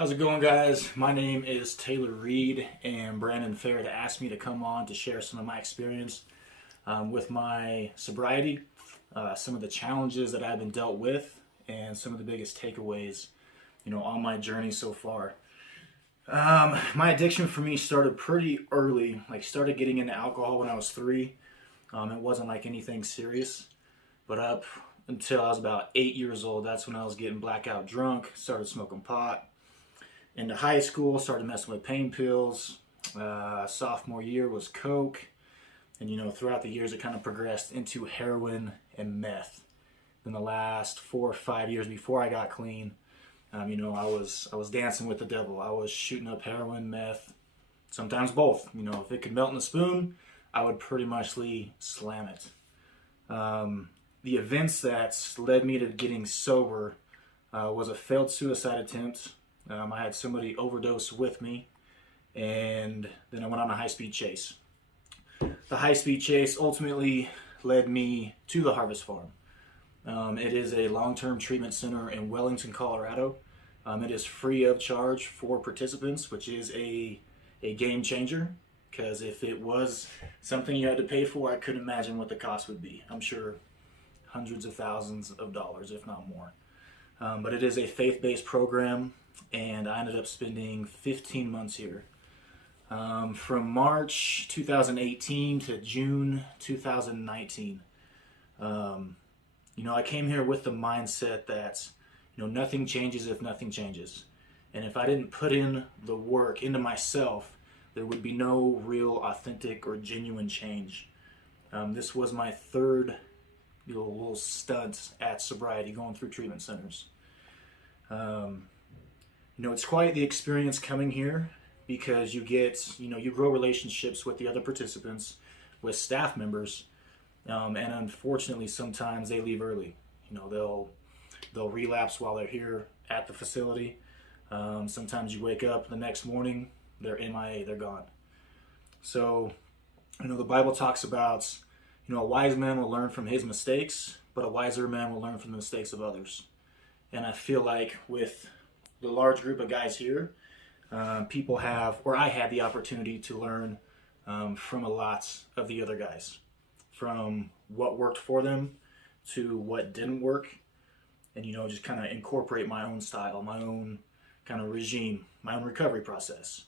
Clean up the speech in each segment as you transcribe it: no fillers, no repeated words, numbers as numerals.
How's it going, guys? My name is Taylor Reed, and Brandon Fair asked me to come on to share some of my experience with my sobriety, some of the challenges that I've been dealt with, and some of the biggest takeaways, on my journey so far. My addiction for me started pretty early. Like, started getting into alcohol when I was 3. It wasn't like anything serious, but up until I was about 8 years old, that's when I was getting blackout drunk, started smoking pot. Into high school, started messing with pain pills. Sophomore year was coke, and throughout the years it kind of progressed into heroin and meth. In the last 4 or 5 years before I got clean, I was dancing with the devil. I was shooting up heroin, meth, sometimes both. If it could melt in a spoon, I would pretty much slam it. The events that led me to getting sober was a failed suicide attempt. I had somebody overdose with me, and then I went on a high-speed chase. The high-speed chase ultimately led me to the Harvest Farm. It is a long-term treatment center in Wellington, Colorado. It is free of charge for participants, which is a game changer, because if it was something you had to pay for, I couldn't imagine what the cost would be. I'm sure hundreds of thousands of dollars, if not more. But it is a faith-based program, and I ended up spending 15 months here. From March 2018 to June 2019. I came here with the mindset that, nothing changes if nothing changes. And if I didn't put in the work into myself, there would be no real authentic or genuine change. This was my third little stunt at sobriety, going through treatment centers. It's quite the experience coming here, because you grow relationships with the other participants, with staff members, and unfortunately sometimes they leave early. They'll relapse while they're here at the facility. Sometimes you wake up the next morning, they're MIA, they're gone. So, the Bible talks about, a wise man will learn from his mistakes, but a wiser man will learn from the mistakes of others. And I feel like with the large group of guys here, I had the opportunity to learn from a lot of the other guys, from what worked for them to what didn't work, and just kind of incorporate my own style, my own kind of regime, my own recovery process.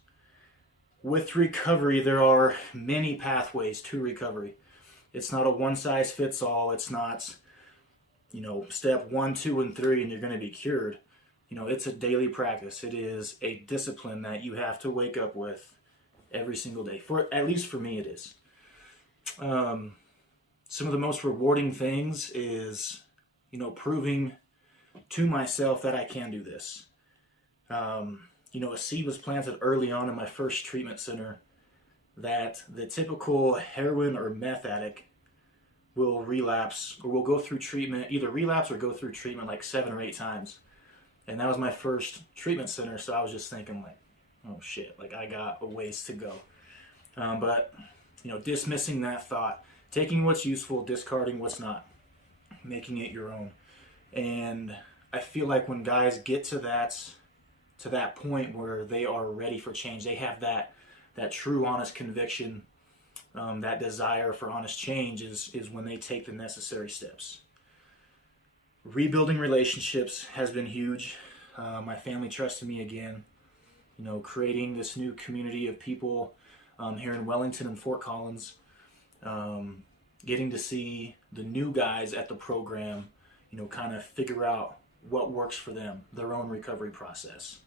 With recovery, there are many pathways to recovery. It's not a one-size-fits-all. It's not, step 1, 2, and 3, and you're going to be cured. It's a daily practice. It is a discipline that you have to wake up with every single day. At least for me, it is. Some of the most rewarding things is, proving to myself that I can do this. A seed was planted early on in my first treatment center that the typical heroin or meth addict will relapse, or will go through treatment, either relapse or go through treatment like 7 or 8 times. And that was my first treatment center, so I was just thinking oh shit, I got a ways to go. But dismissing that thought, taking what's useful, discarding what's not, making it your own. And I feel like when guys get to that point where they are ready for change, they have that true, honest conviction, that desire for honest change is when they take the necessary steps. Rebuilding relationships has been huge. My family trusted me again. Creating this new community of people here in Wellington and Fort Collins. Getting to see the new guys at the program, kind of figure out what works for them, their own recovery process.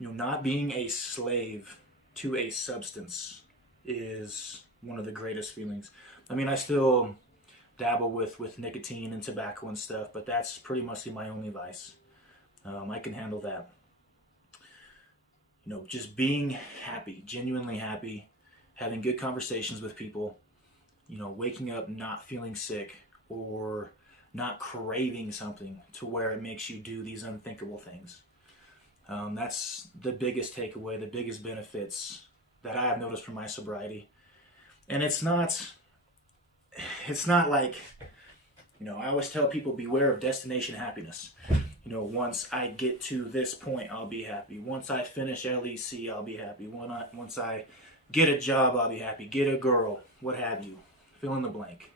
Not being a slave to a substance is one of the greatest feelings. I still dabble with nicotine and tobacco and stuff, but that's pretty much my only vice. I can handle that. Just being happy, genuinely happy, having good conversations with people, waking up not feeling sick or not craving something to where it makes you do these unthinkable things. That's the biggest takeaway, the biggest benefits that I have noticed from my sobriety. And it's not like, I always tell people, beware of destination happiness. once I get to this point, I'll be happy. Once I finish LEC, I'll be happy. Once I get a job, I'll be happy. Get a girl, what have you. Fill in the blank.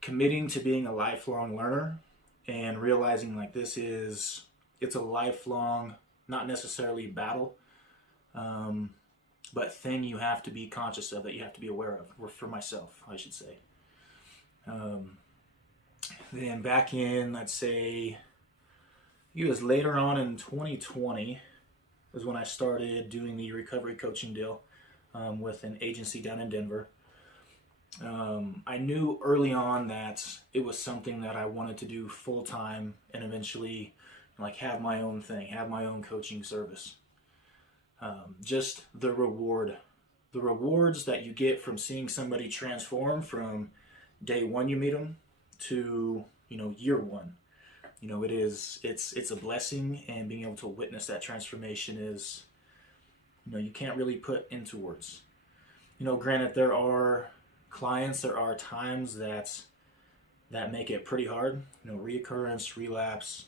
Committing to being a lifelong learner and realizing like it's a lifelong, not necessarily battle, but thing you have to be conscious of, that you have to be aware of, or for myself, I should say. Then back in, let's say, it was later on in 2020 was when I started doing the recovery coaching deal with an agency down in Denver. I knew early on that it was something that I wanted to do full time and eventually like have my own thing, have my own coaching service. Just the rewards that you get from seeing somebody transform from day one you meet them to year one. It's a blessing, and being able to witness that transformation is, you can't really put into words. Granted, there are clients, there are times that make it pretty hard. Reoccurrence, relapse,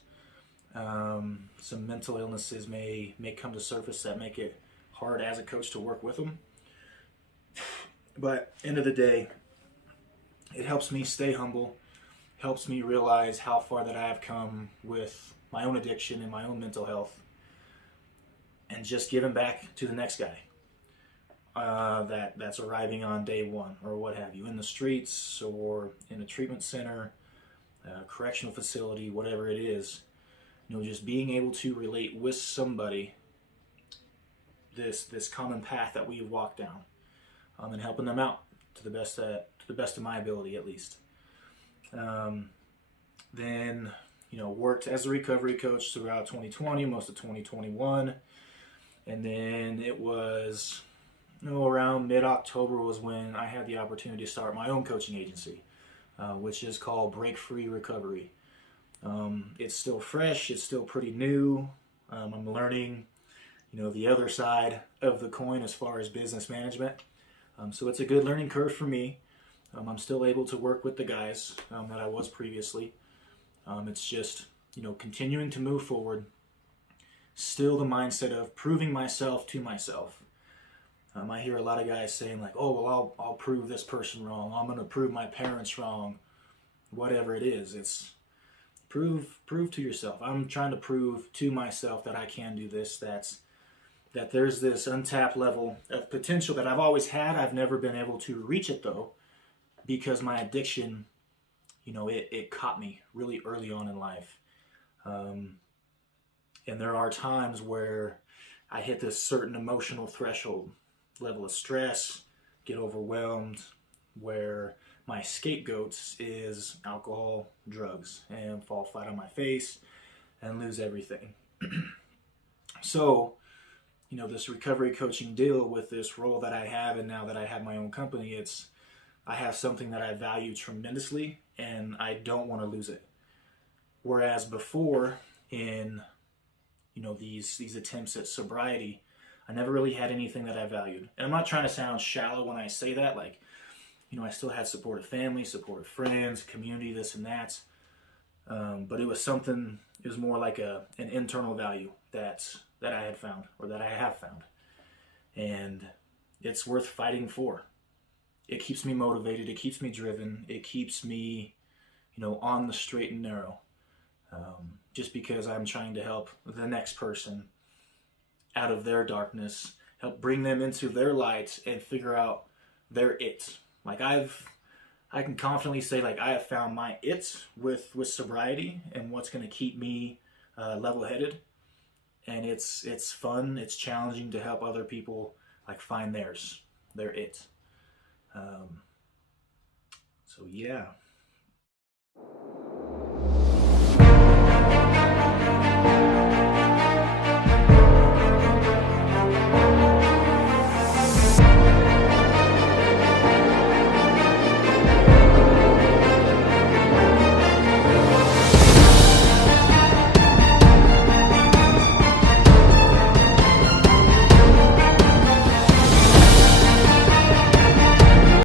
some mental illnesses may come to surface that make it hard as a coach to work with them. But end of the day, it helps me stay humble, helps me realize how far that I have come with my own addiction and my own mental health, and just giving back to the next guy that's arriving on day one or what have you, in the streets or in a treatment center, correctional facility, whatever it is. Just being able to relate with somebody this common path that we've walked down, and helping them out to the best of my ability, at least. Then worked as a recovery coach throughout 2020, most of 2021, and then it was around mid-October was when I had the opportunity to start my own coaching agency, which is called Break Free Recovery. It's still fresh, it's still pretty new. I'm learning the other side of the coin as far as business management. So it's a good learning curve for me. I'm still able to work with the guys that I was previously. It's just, continuing to move forward. Still the mindset of proving myself to myself. I hear a lot of guys saying like, oh, well, I'll prove this person wrong. I'm going to prove my parents wrong. Whatever it is, it's prove to yourself. I'm trying to prove to myself that I can do this, that there's this untapped level of potential that I've always had. I've never been able to reach it though, because my addiction, it caught me really early on in life. And there are times where I hit this certain emotional threshold, level of stress, get overwhelmed, where my scapegoats is alcohol, drugs, and fall flat on my face and lose everything. So, this recovery coaching deal with this role that I have, and now that I have my own company, I have something that I value tremendously, and I don't want to lose it. Whereas before, in these attempts at sobriety, I never really had anything that I valued. And I'm not trying to sound shallow when I say that. Like, I still had supportive family, supportive friends, community, this and that. But it was something. It was more like an internal value that I had found, or that I have found, and it's worth fighting for. It keeps me motivated. It keeps me driven. It keeps me, on the straight and narrow. Just because I'm trying to help the next person out of their darkness, help bring them into their light, and figure out their it. Like I can confidently say, like, I have found my it with sobriety and what's going to keep me level-headed. And it's fun, it's challenging to help other people like find their it. So yeah.